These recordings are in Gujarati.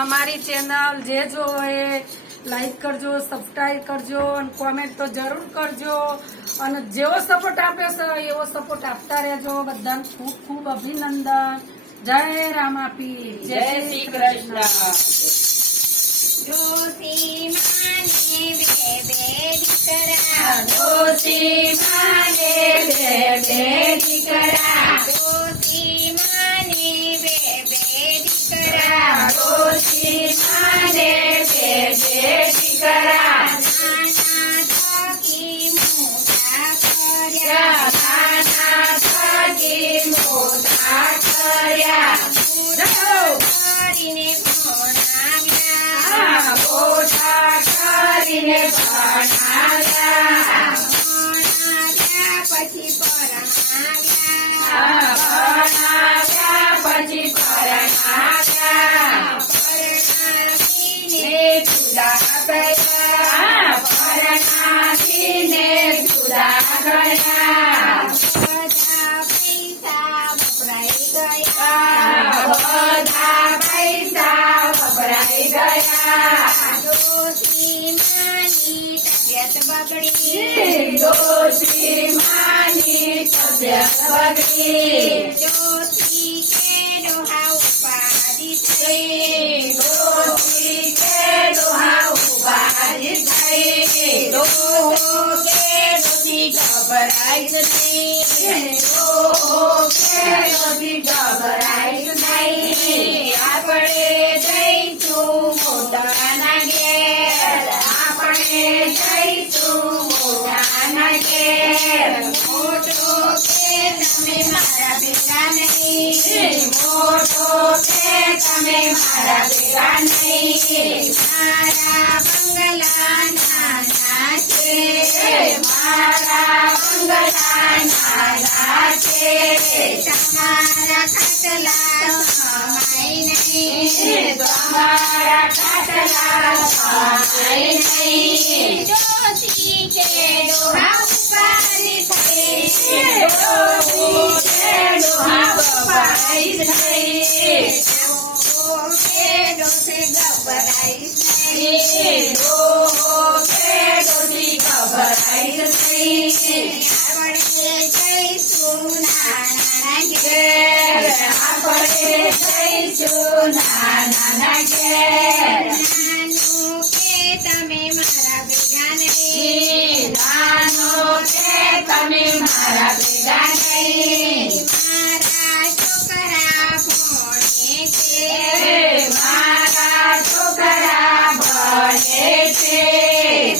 અમારી ચેનલ જે જોવે લાઈક કરજો, સબસ્ક્રાઇબ કરજો અને કોમેન્ટ તો જરૂર કરજો અને જેવો સપોર્ટ આપે છે એવો સપોર્ટ આપતા રહેજો. બધાને ખૂબ ખૂબ અભિનંદન. જય રામાપી, જય શ્રી કૃષ્ણ. ડોસી માને બે દીકરા, ડોસી માને બે દીકરા, ડોસી માને બે દીકરા, ડોસી માને બે દીકરા, નાના થકી મોટા કર્યા, નાના થકી મોટા કર્યા, કરીને ભણાવ્યા, મોટા કરીને ભણાવ્યા, ભણાવ્યા પછી પરણાવ્યા, ભણાવ્યા પછી પરણાવ્યા, પરણાવીને જુદા કર્યા, પરણાવીને જુદા કર્યા, બધા પૈસા વપરાઈ ગયા, બધા પૈસા વપરાઈ ગયા, ડોસી માની તબિયત બગડી, ડોસી માની તબિયત બગડી, ડોસી કે ડોહા ઉપાધિ થઈ, ડોસી કે ડોહા ઉપાધિ થઈ, ડોહો કે ડોસી ગભરાઈ નહીં, ડોહો કે ડોસી ગભરાઈ નહીં. આપણે જઈશું મોટાના ઘેર, આપણે જઈશું મોટાના ઘેર, મોટો કે તમે મારા ભેગા નહીં, મોટો કે તમે મારા ભેગા નહીં, મારા બંગલા નાના છે, મારા બંગલા નાના છે, તમારા ખાટલા સમાય નહીં, તમારા ખાટલા સમાય નહીં, ડોસી કે ડોહા ઉપાધિ થઈ, ડોહો કે ડોહા ઉપાધિ થઈ, ડોહો કે ડોસે ગભરાઈ નહીં, ડોહો કે ડોસી ગભરાઈ નહીં. આપણે જઈશું નાના ઘેર, ઘેર, આપણે જઈશું નાના ઘેર, નાનું કે તમે મારા ભેગા નહીં, નાનો કે તમે મારા ભેગા નહીં, મારા છોકરા ભણે છે, મારા છોકરા ભણે છે,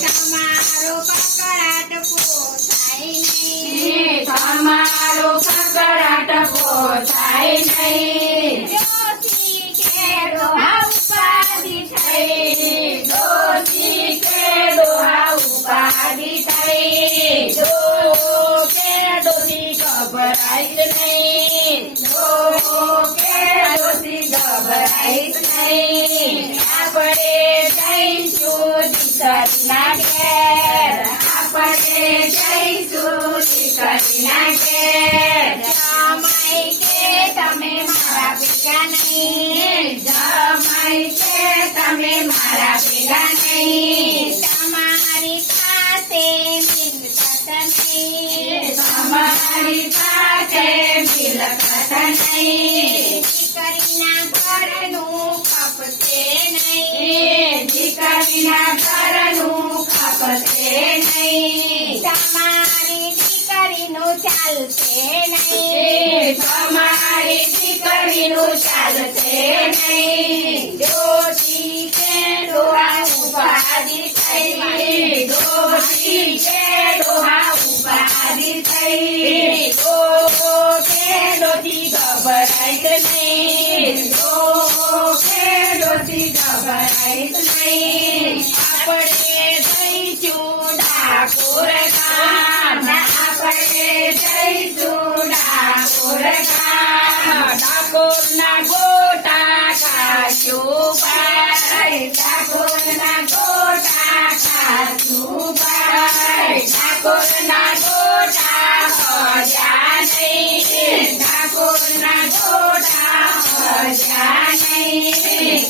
તમારો કકળાટ પોસાય નહીં, તમારો કકળાટ પોસાય નહીં, ડોસી કે ડોહા ઉપાધિ થઈ, ડોસી કે ડોહા ઉપાધિ થઈ, ડોહો કે ડોસી ગભરાઈ નહીં, ડોહો કે ડોસી ગભરાઈ નહીં. આપણે જઈશું દીકરીના ઘેર, આપણે જઈશું દીકરીના ઘેર, જમાઈ કે તમે મારા ભેગા નહીં, જમાઈ કે તમે મારા ભેગા નહીં, તમારી પાસે મિલકત નહીં, તમારી સાથે મિલકત નહીં, દીકરીના ઘરનું કપશે નહીં, દીકરીના ઘરનું કપશે નહીં, તમારી દીકરીનું ચાલશે નહીં, તમારી દીકરીનું ચાલશે નહીં, ડોસી કે ડોહા ઉપાધિ થઈ, ડોસી કે ડોહા ઉપાધિ થઈ, ડોહો કે ડોસી ગભરાઈ નહીં, ડોહો કે ડોસી ગભરાઈ નહીં. આપણે જઈશું ડાકોર ગામ, આપણે જઈશું ડાકોર ગામ, ડાકોરના ગોટા ખાશું ભાઈ, ડાકોરના ગોટા ખાશું ભાઈ, ડાકોરના ગોટા હર્યા નહીં, ડાકોરના જોટા હરજા નહીં.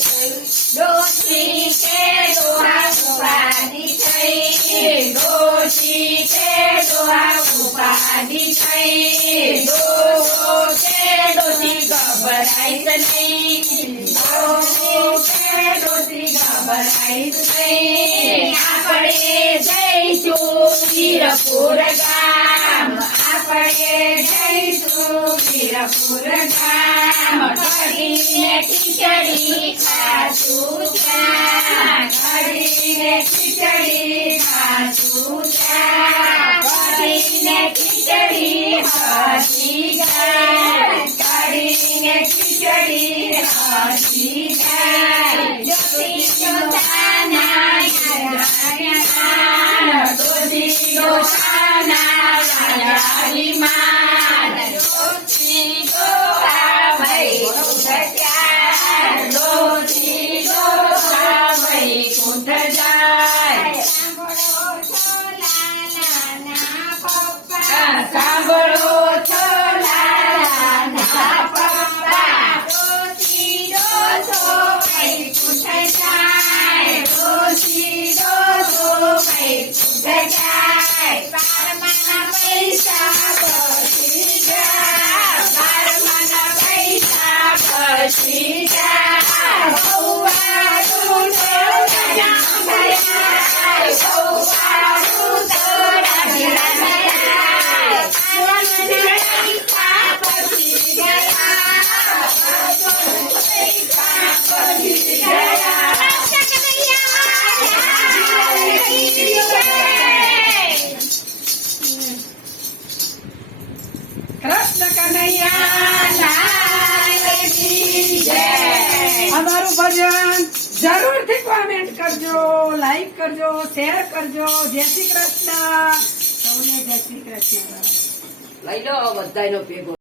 ડોશી કે ડોહા ઉપાધિ થઈ. ડોશી કે ડોહા ઉપાધિ થઈ. ડોહો કે ડોશી ગભરાઈશ નહીં. ડોહો કે ડોશી ગભરાઈશ નહીં. આપણે જઈશું વીરપુર ગામ. આપણે જઈશું વીરપુર ગામ. કરીને ખીચડી ખાશું ત્યાં. કરીને ખીચડી ખાશું ત્યાં. કરીને ખીચડી હસી જાય. કરીને ખીચડી હસી જાય. જ્યોતિ જોતાના ડોશી ડોસાના લાલાલીમાં. ડોશી ડોહા વૈકુંઠ જાય. ડોશી ડોહા વૈકુંઠ જાય. સાંભળો છો લાલાના પપ્પા. સાંભળો છો લાલાના પપ્પા. ડોશી ડોસો વૈકુંઠ જાય. ડોશી ડોસો વૈકુંઠ જાય. બારમાના પૈસા પછી જા. બારમાના પૈસા પછી જા. બહુવારું તો રાજા થયા. બહુવારું તો રાજા થયા. બારમાના પૈસા પછી ગયા. પૈસા પછી ગયા. કૃષ્ણ કનૈયા લાલ કી જય. અમારું ભજન જરૂરથી કોમેન્ટ કરજો, લાઈક કરજો, શેર કરજો. જય શ્રી કૃષ્ણ. સૌને જય શ્રી કૃષ્ણ. લઈ લો બધાયનો ભેગો.